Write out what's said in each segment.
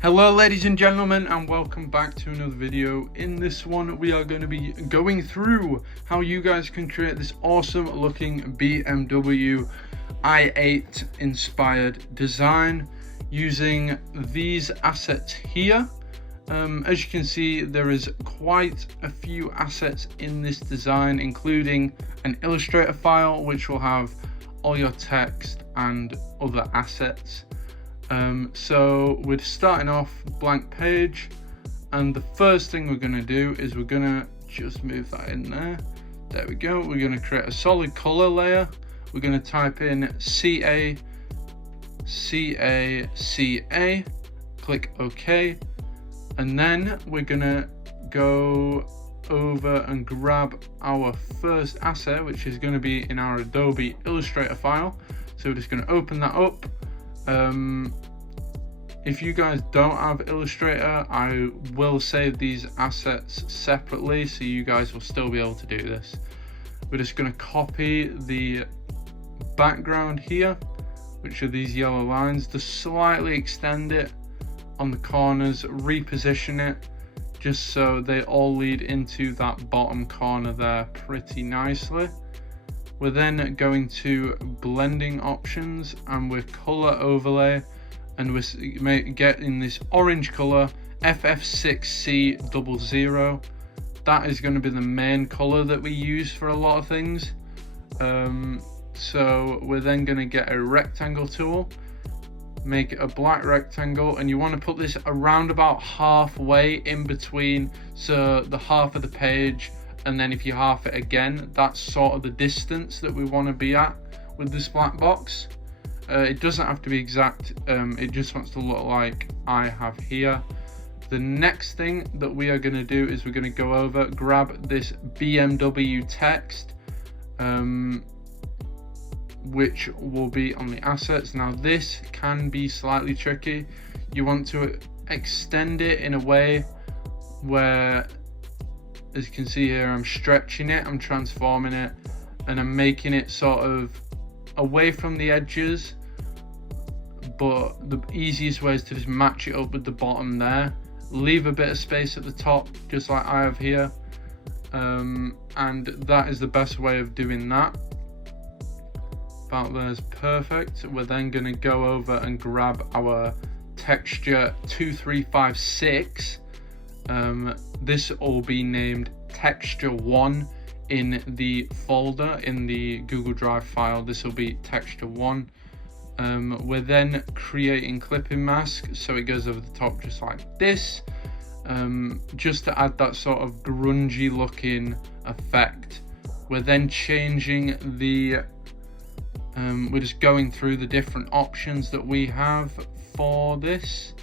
Hello ladies and gentlemen, and welcome back to another video. In this one we are going to be going through how you guys can create this awesome looking BMW i8 inspired design using these assets here. As you can see, there is quite a few assets in this design, including an Illustrator file which will have all your text and other assets. So we're starting off blank page, and the first thing we're going to do is we're going to just move that in there. There we go. We're going to create a solid color layer. We're going to type in CA, click OK, and then we're going to go over and grab our first asset, which is going to be in our Adobe Illustrator file. So we're just going to open that up. If you guys don't have Illustrator, I will save these assets separately, so you guys will still be able to do this. We're just going to copy the background here, which are these yellow lines, to slightly extend it on the corners, reposition it just so they all lead into that bottom corner there pretty nicely. We're then going to blending options, and we're color overlay, and we're getting this orange color FF6C00. That is going to be the main color that we use for a lot of things. So we're then going to get a rectangle tool, make it a black rectangle, and you want to put this around about halfway in between, so the half of the page, and then if you half it again, that's sort of the distance that we want to be at with this black box. It doesn't have to be exact, it just wants to look like I have here. The next thing that we are going to do is we're going to go over, grab this BMW text, which will be on the assets. Now this can be slightly tricky. You want to extend it in a way where, as you can see here, I'm stretching it, I'm transforming it, and I'm making it sort of away from the edges, but the easiest way is to just match it up with the bottom there. Leave a bit of space at the top, just like I have here, and that is the best way of doing that. About there's perfect. We're then going to go over and grab our texture 2356. This will be named texture 1 in the folder in the Google Drive file. This will be texture 1. We're then creating clipping mask, so it goes over the top just like this, just to add that sort of grungy looking effect. We're then changing the we're just going through the different options that we have for this,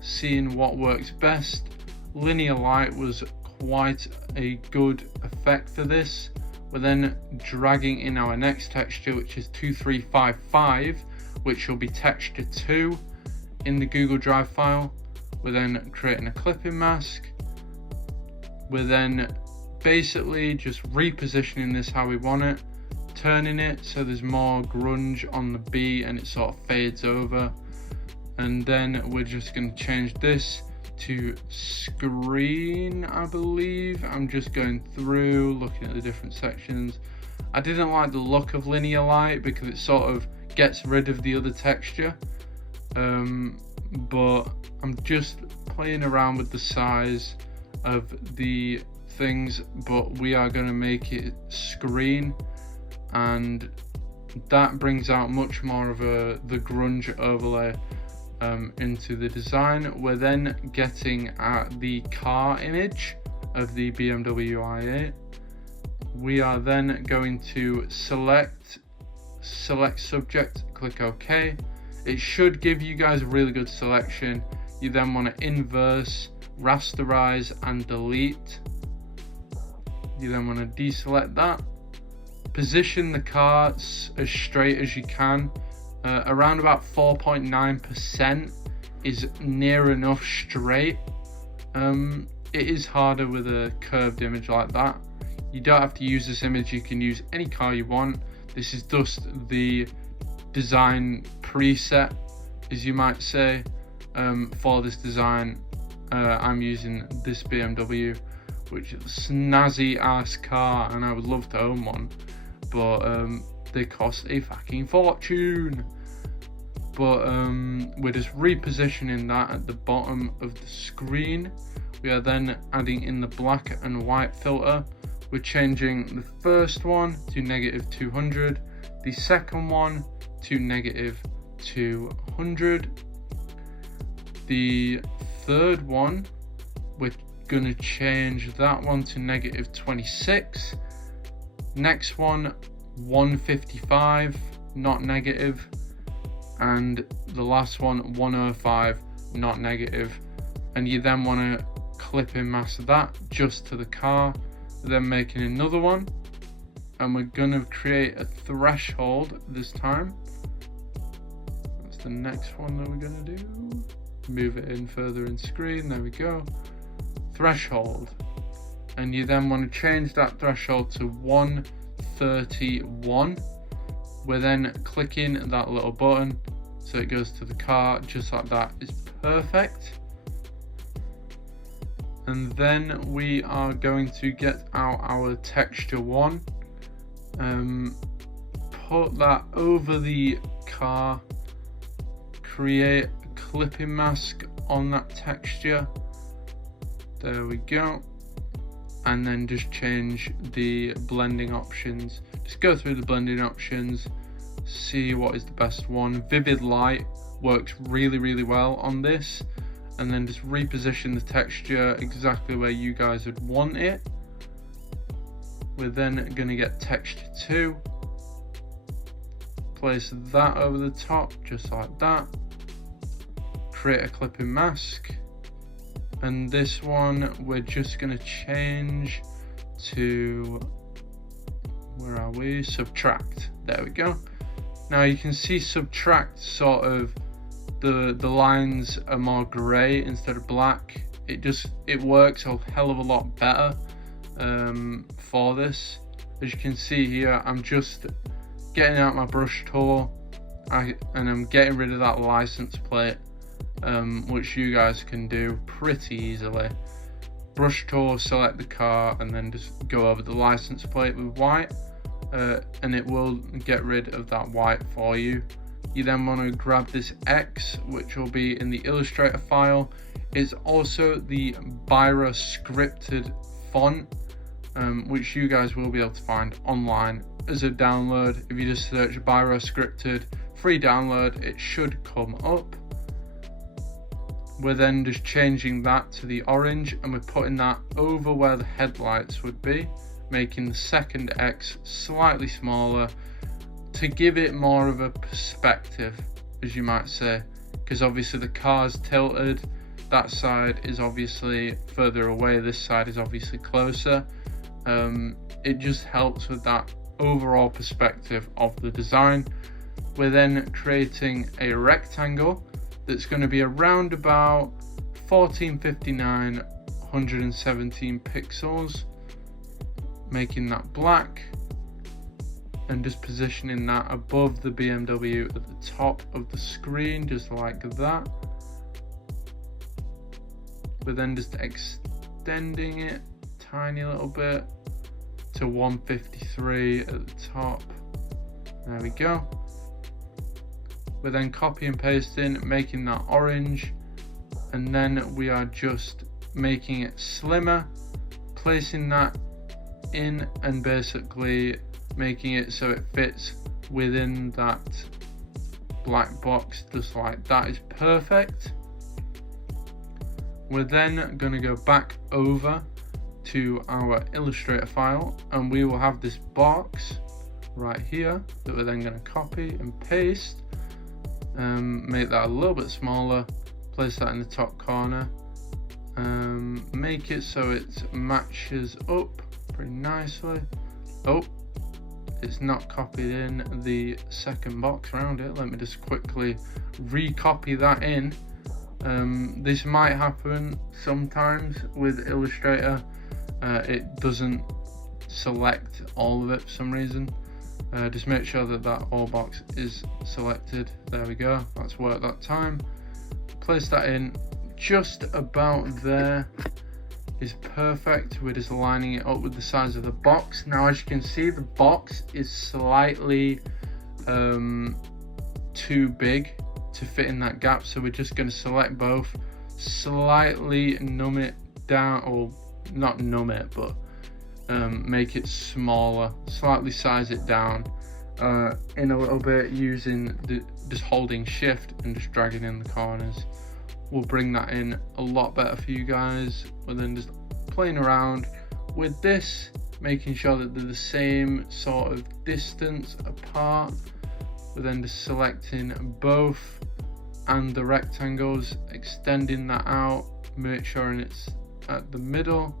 seeing what works best. Linear light was quite a good effect for this. We're then dragging in our next texture, which is 2355, which will be texture 2 in the Google Drive file. We're then creating a clipping mask. We're then basically just repositioning this how we want it, turning it so there's more grunge on the B and it sort of fades over. And then we're just going to change this to screen, I believe. I'm just going through looking at the different sections. I didn't like the look of linear light because it sort of gets rid of the other texture, but I'm just playing around with the size of the things. But we are going to make it screen, and that brings out much more of the grunge overlay into the design. We're then getting at the car image of the BMW i8. We are then going to select subject, click OK. It should give you guys a really good selection. You then want to inverse, rasterize, and delete. You then want to deselect that. Position the car as straight as you can. Around about 4.9% is near enough straight. It is harder with a curved image like that. You don't have to use this image, you can use any car you want. This is just the design preset, as you might say. for this design, I'm using this BMW, which is a snazzy ass car, and I would love to own one, but they cost a fucking fortune. But we're just repositioning that at the bottom of the screen. We are then adding in the black and white filter. We're changing the first one to -200, the second one to -200. The third one, we're gonna change that one to -26. Next one, 155, not negative. And the last one, 105, not negative. And you then want to clip and mask that just to the car. Then making another one, and we're gonna create a threshold this time. That's the next one that we're gonna do. Move it in further in screen, there we go. Threshold. And you then want to change that threshold to 131. We're then clicking that little button so it goes to the car just like that. Is perfect. And then we are going to get out our texture one, put that over the car, create a clipping mask on that texture, there we go, and then just change the blending options. Just go through the blending options, see what is the best one. Vivid light works really well on this, and then just reposition the texture exactly where you guys would want it. We're then going to get texture 2, place that over the top just like that, create a clipping mask, and this one we're just going to change to, where are we, subtract, there we go. Now you can see subtract sort of, the lines are more grey instead of black. It works a hell of a lot better for this. As you can see here, I'm just getting out my brush tool and I'm getting rid of that license plate, which you guys can do pretty easily. Brush tool, select the car, and then just go over the license plate with white, and it will get rid of that white for you. You then want to grab this X, which will be in the Illustrator file. It's also the Biro scripted font, which you guys will be able to find online as a download. If you just search Biro scripted free download, it should come up. We're then just changing that to the orange, and we're putting that over where the headlights would be, making the second X slightly smaller, to give it more of a perspective, as you might say, because obviously the car's tilted, that side is obviously further away, this side is obviously closer. It just helps with that overall perspective of the design. We're then creating a rectangle that's going to be around about 1459 117 pixels, making that black, and just positioning that above the BMW at the top of the screen, just like that. We're then just extending it a tiny little bit to 153 at the top. There we go. We're then copy and pasting, making that orange, and then we are just making it slimmer, placing that in and basically making it so it fits within that black box, just like that. Is perfect. We're then going to go back over to our Illustrator file, and we will have this box right here that we're then going to copy and paste, make that a little bit smaller, place that in the top corner, make it so it matches up pretty nicely. Oh, it's not copied in the second box around it. Let me just quickly recopy that in. This might happen sometimes with Illustrator. It doesn't select all of it for some reason. Just make sure that that all box is selected. There we go, that's worked that time. place that in just about there is perfect. We're just lining it up with the size of the box. Now as you can see, the box is slightly too big to fit in that gap, so we're just going to select both, slightly numb it down, or not numb it, but make it smaller, slightly size it down in a little bit, using just holding shift and just dragging in the corners will bring that in a lot better for you guys. And then just playing around with this, making sure that they're the same sort of distance apart. But then just selecting both and the rectangles, extending that out, make sure it's at the middle,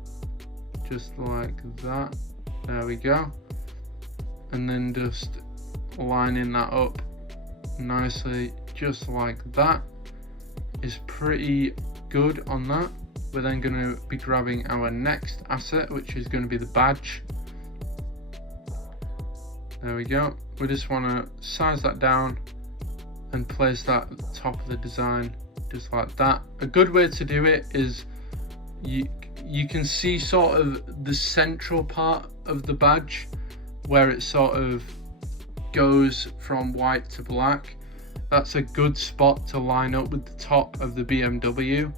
just like that. There we go. And then just lining that up nicely, just like that, is pretty good on that. We're then going to be grabbing our next asset, which is going to be the badge. There we go. We just want to size that down and place that at the top of the design, just like that. A good way to do it is you can see sort of the central part of the badge where it sort of goes from white to black. That's a good spot to line up with the top of the BMW,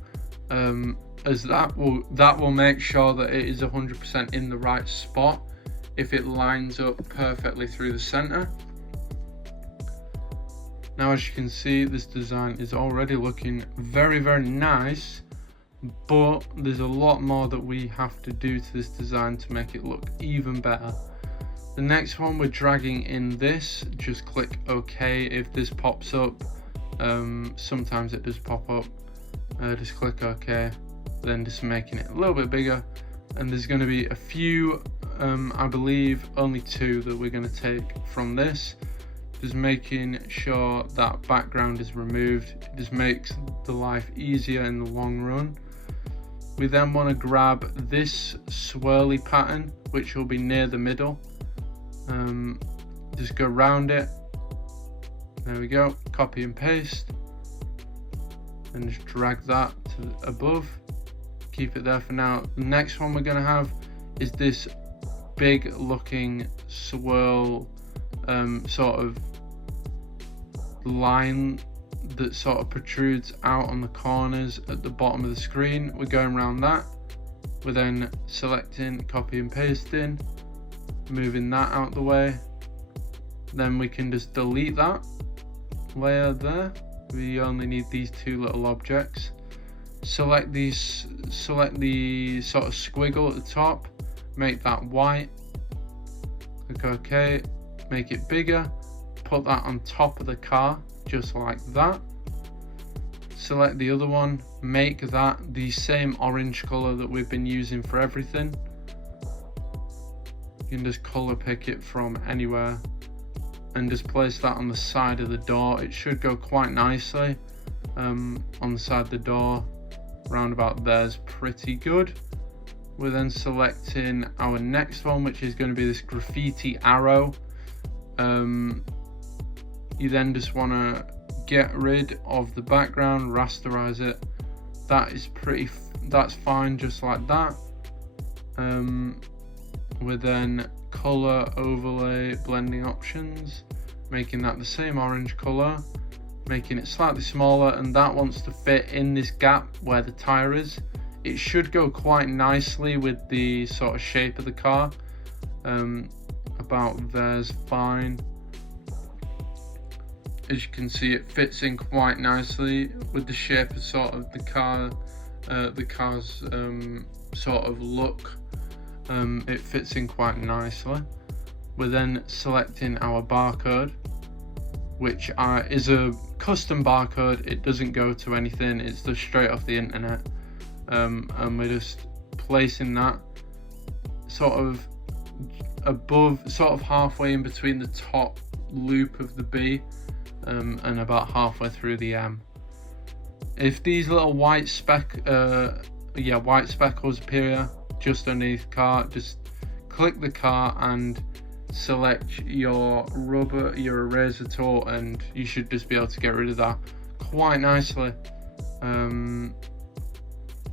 as that will make sure that it is 100% in the right spot if it lines up perfectly through the center. Now as you can see, this design is already looking very, very nice, but there's a lot more that we have to do to this design to make it look even better. The next one, we're dragging in this, just click OK if this pops up. Sometimes it does pop up. Just click OK, then just making it a little bit bigger. And there's going to be a few, I believe only 2 that we're going to take from this. Just making sure that background is removed. It just makes the life easier in the long run. We then want to grab this swirly pattern, which will be near the middle. Just go around it. There we go. Copy and paste, and just drag that to above. Keep it there for now. The next one we're going to have is this big looking swirl sort of line that sort of protrudes out on the corners at the bottom of the screen. We're going around that. We're then selecting, copy and pasting, moving that out the way. Then we can just delete that layer there. We only need these 2 little objects. Select the sort of squiggle at the top, make that white, click OK, make it bigger, put that on top of the car just like that. Select the other one, make that the same orange color that we've been using for everything. You can just color pick it from anywhere and just place that on the side of the door. It should go quite nicely on the side of the door. Round about there's pretty good. We're then selecting our next one, which is going to be this graffiti arrow. You then just want to get rid of the background, rasterize it. That's fine, just like that. We're then color overlay blending options, making that the same orange color, making it slightly smaller, and that wants to fit in this gap where the tire is. It should go quite nicely with the sort of shape of the car. About there's fine. As you can see, it fits in quite nicely with the shape of sort of the car's sort of look. It fits in quite nicely. We're then selecting our barcode, which is a custom barcode. It doesn't go to anything, it's just straight off the internet. And we're just placing that sort of above, sort of halfway in between the top loop of the B and about halfway through the M. If these little white speckles appear just underneath the car, just click the car and select your eraser tool, and you should just be able to get rid of that quite nicely.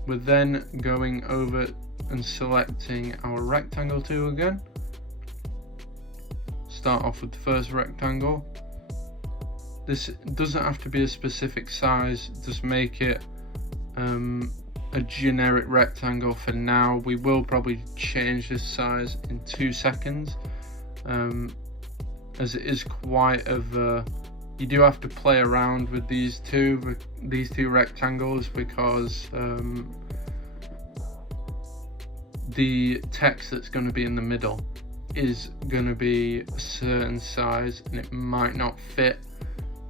We're then going over and selecting our rectangle tool again. Start off with the first rectangle. This doesn't have to be a specific size, just make it a generic rectangle for now. We will probably change this size in 2 seconds, as it is quite of a, you do have to play around with these two rectangles, because the text that's going to be in the middle is going to be a certain size, and it might not fit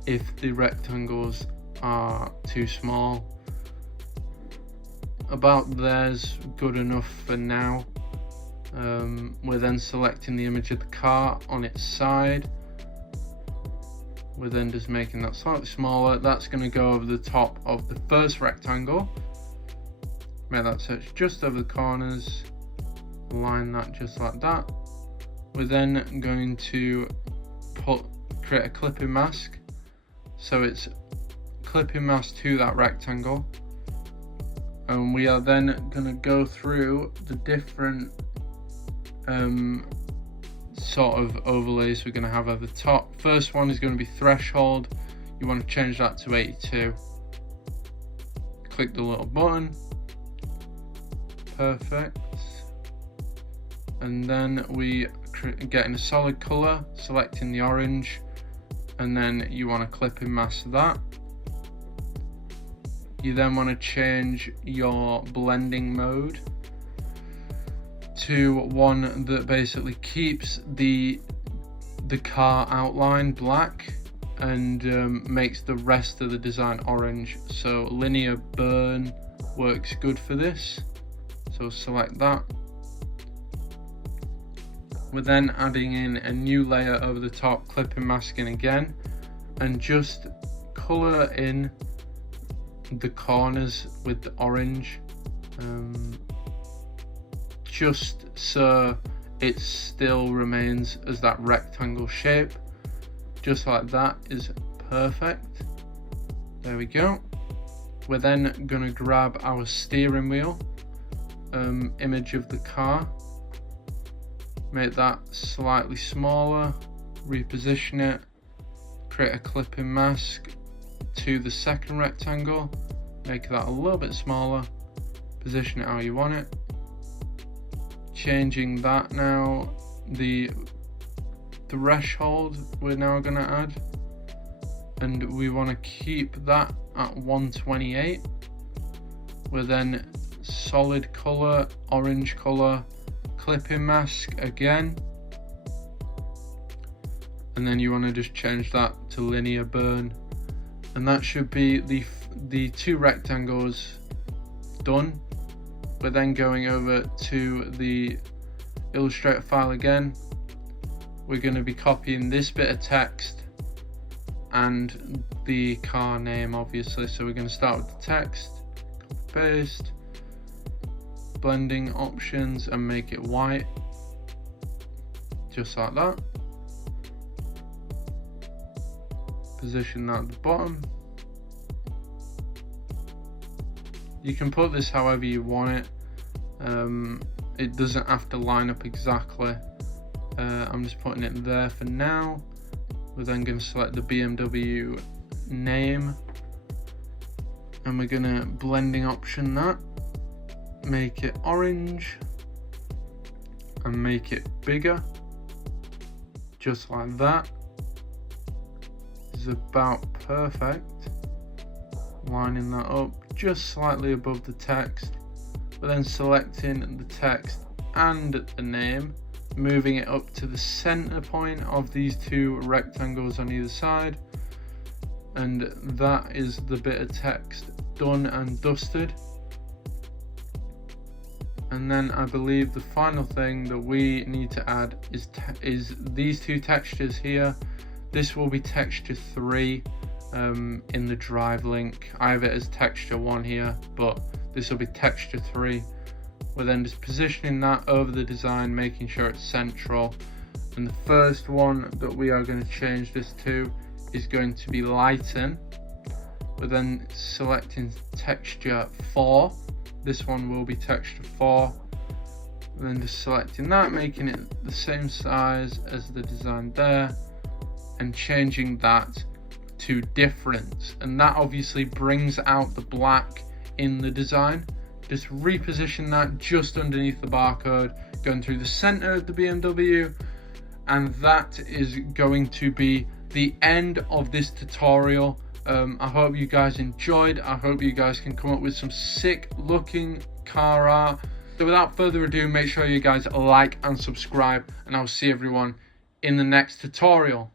if the rectangles are too small. About there's good enough for now. We're then selecting the image of the car on its side. We're then just making that slightly smaller. That's going to go over the top of the first rectangle. Make that search just over the corners. Align that just like that. We're then going to create a clipping mask. So it's clipping mask to that rectangle. And we are then going to go through the different sort of overlays we're going to have at the top. First one is going to be threshold. You want to change that to 82. Click the little button. Perfect. And then we get in a solid color, selecting the orange, and then you want to clip and mask that. You then want to change your blending mode to one that basically keeps the car outline black and makes the rest of the design orange. So linear burn works good for this, so select that. We're then adding in a new layer over the top, clipping masking again, and just color in the corners with the orange, just so it still remains as that rectangle shape. Just like that is perfect. There we go. We're then going to grab our steering wheel image of the car, make that slightly smaller, reposition it, create a clipping mask to the second rectangle, make that a little bit smaller, position it how you want it. Changing that now, the threshold we're now going to add, and we want to keep that at 128. We're then solid color, orange color, clipping mask again, and then you want to just change that to linear burn, and that should be the two rectangles done. We're then going over to the Illustrator file again. We're going to be copying this bit of text and the car name, obviously. So we're going to start with the text, copy paste, blending options, and make it white, just like that. Position that at the bottom. You can put this however you want it. It doesn't have to line up exactly. I'm just putting it there for now. We're then going to select the BMW name, and we're going to blending option that, make it orange, and make it bigger, just like that. Is about perfect. Lining that up just slightly above the text, but then selecting the text and the name, moving it up to the center point of these two rectangles on either side, and that is the bit of text done and dusted. And then I believe the final thing that we need to add is these two textures here. This will be texture 3 in the drive link. I have it as texture 1 here, but this will be texture 3. We're then just positioning that over the design, making sure it's central. And the first one that we are going to change this to is going to be lighten. We're then selecting texture 4. This one will be texture 4. And then just selecting that, making it the same size as the design there, and changing that to difference. And that obviously brings out the black in the design. Just reposition that just underneath the barcode, going through the center of the BMW. And that is going to be the end of this tutorial. I hope you guys enjoyed. I hope you guys can come up with some sick looking car art. So without further ado, make sure you guys like and subscribe, and I'll see everyone in the next tutorial.